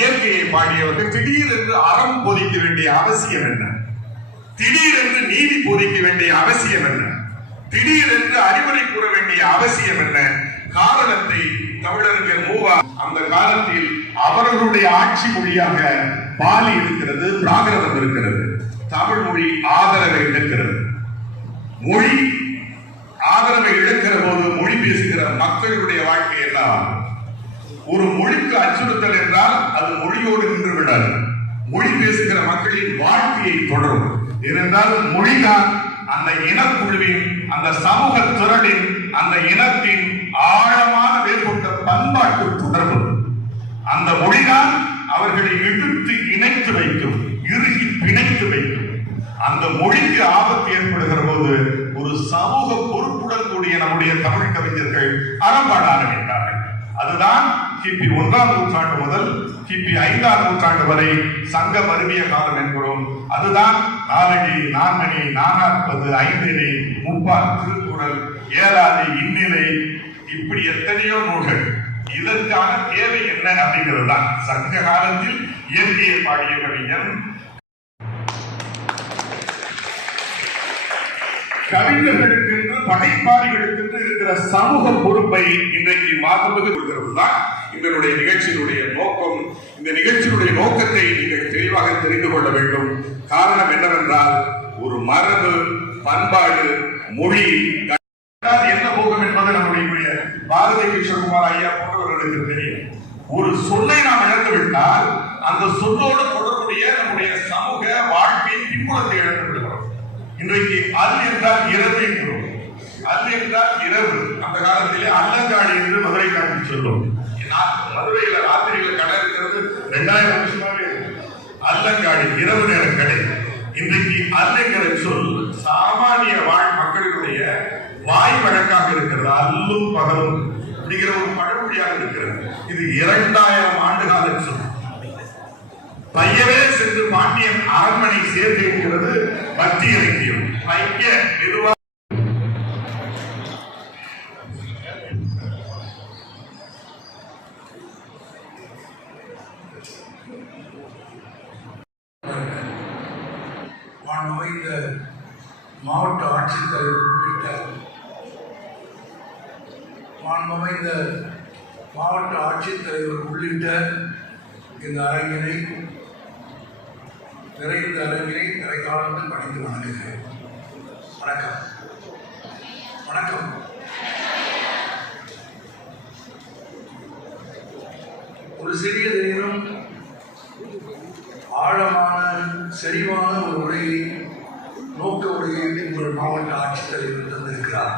இயற்கையை பாடியவர்கள் திடீரென்று அறம் போதிக்க வேண்டிய அவசியம் என்ன? திடீரென்று நீதி போதிக்க வேண்டிய அவசியம் என்ன? திடீரென்று அறிவுரை கூற வேண்டிய அவசியம் என்ன? காரணத்தை தமிழர்கள் மூவா அந்த காலத்தில் அவர்களுடைய ஆட்சி மொழியாக பாலி இருக்கிறது, பிராகிருதம் இருக்கிறது. தமிழ் மொழி ஆதரவை இழக்கிறது. மொழி ஆதரவை இழக்கிற போது மொழி பேசுகிற மக்களுடைய வாழ்க்கை எல்லாம் ஒரு மொழிக்கு அச்சுறுத்தல் என்றால் அது மொழியோடு நின்று விடாது. மொழி பேசுகிற மக்களின் வாழ்க்கையை தொடரும். ஏனென்றால் மொழிதான் அந்த இனக்குழுவின், அந்த சமூக திரளின், அந்த இனத்தின் ஆழமான வேறுபட்ட பண்பாட்டு தொடர்பு. அந்த மொழிதான் அவர்களை இழுத்து இணைத்து வைக்கும், இறுகி பிணைத்து வைக்கும். அந்த மொழிக்கு ஆபத்து ஏற்படுகிற போது ஒரு சமூக பொறுப்புடன் கூடிய நம்முடைய தமிழ் கவிஞர்கள் அறம்பாட ஆரம்பித்தார்கள். அதுதான் கிபி 1ஆம் நூற்றாண்டு முதல் கிபி 5ஆம் நூற்றாண்டு வரை சங்கம் அருவிய காலம் என்கிறோம். அதுதான் நாலடி, நான்மணி, நானாற்பது, ஐந்திணை, முப்பால், திருக்குறள், ஏழாதி, இந்நிலை, இப்படி எத்தனையோ நூல்கள். இதற்கான தேவை என்ன அப்படிங்கிறது தான் சங்க காலத்தில் இயற்கையை பாடிய கவிஞன். கவிஞர்களுக்கு படைப்பாளிகளுக்கு இருக்கிற சமூக பொறுப்பை இன்றைக்கு மாற்றுவது தான் இதனுடைய நிகழ்ச்சியினுடைய நோக்கம். இந்த நிகழ்ச்சியினுடைய நோக்கத்தை நீங்கள் தெளிவாக தெரிந்து கொள்ள வேண்டும். காரணம் என்னவென்றால் ஒரு மரபு, பண்பாடு, மொழி என்ன போகும் என்பது நம்முடைய பாரதி கிருஷ்ணகுமார் ஐயா போன்றவர்களுக்கு தெரியும். ஒரு சொல்லை நாம் இழந்துவிட்டால் அந்த சொல்லோடு தொடர்புடைய நம்முடைய சமூக வாழ்க்கையின் பின்புலத்தை இழந்து விடுகிறோம். இன்றைக்கு அல் என்றால் இரவு என்கிறோம். அல் என்றால் இரவு. அந்த காலத்திலே அல்லங்காடி என்று மதுரை காட்டி சொல்லும். மதுரையில ராத்திரியில கடை இருக்கிறது 2000 வருஷமாவே அல்லங்காடி, இரவு நேர கடை. இன்றைக்கு அல்லங்கிற சொல் சாமானிய வாழ் மக்களுடைய வாய் வழக்காக இருக்கிறது. அல்லும் பகலும் அப்படிங்கிற ஒரு பழமொழியாக இருக்கிறது. இது 2000 ஆண்டு கால சொல். பையவே சென்று பாண்டியன் அரண்மனை சேர்த்து இருக்கிறது பக்தி இலக்கியம். பைய மெதுவா இந்த மாவட்ட ஆட்சித்தலைவர் உள்ளிட்ட மாண்புமிகு மாவட்ட ஆட்சித்தலைவர் உள்ளிட்ட இந்த அரங்கினை நிறைந்த அரங்கினை நிறைகாலந்து பணிந்து வணங்குகிறேன். வணக்கம். வணக்கம். ஒரு சிறிய நேரம் ஆழமான செறிவான ஒரு உரையை, நோக்க உரையை உங்கள் மாவட்ட ஆட்சித்தலைவர் தந்திருக்கிறார்.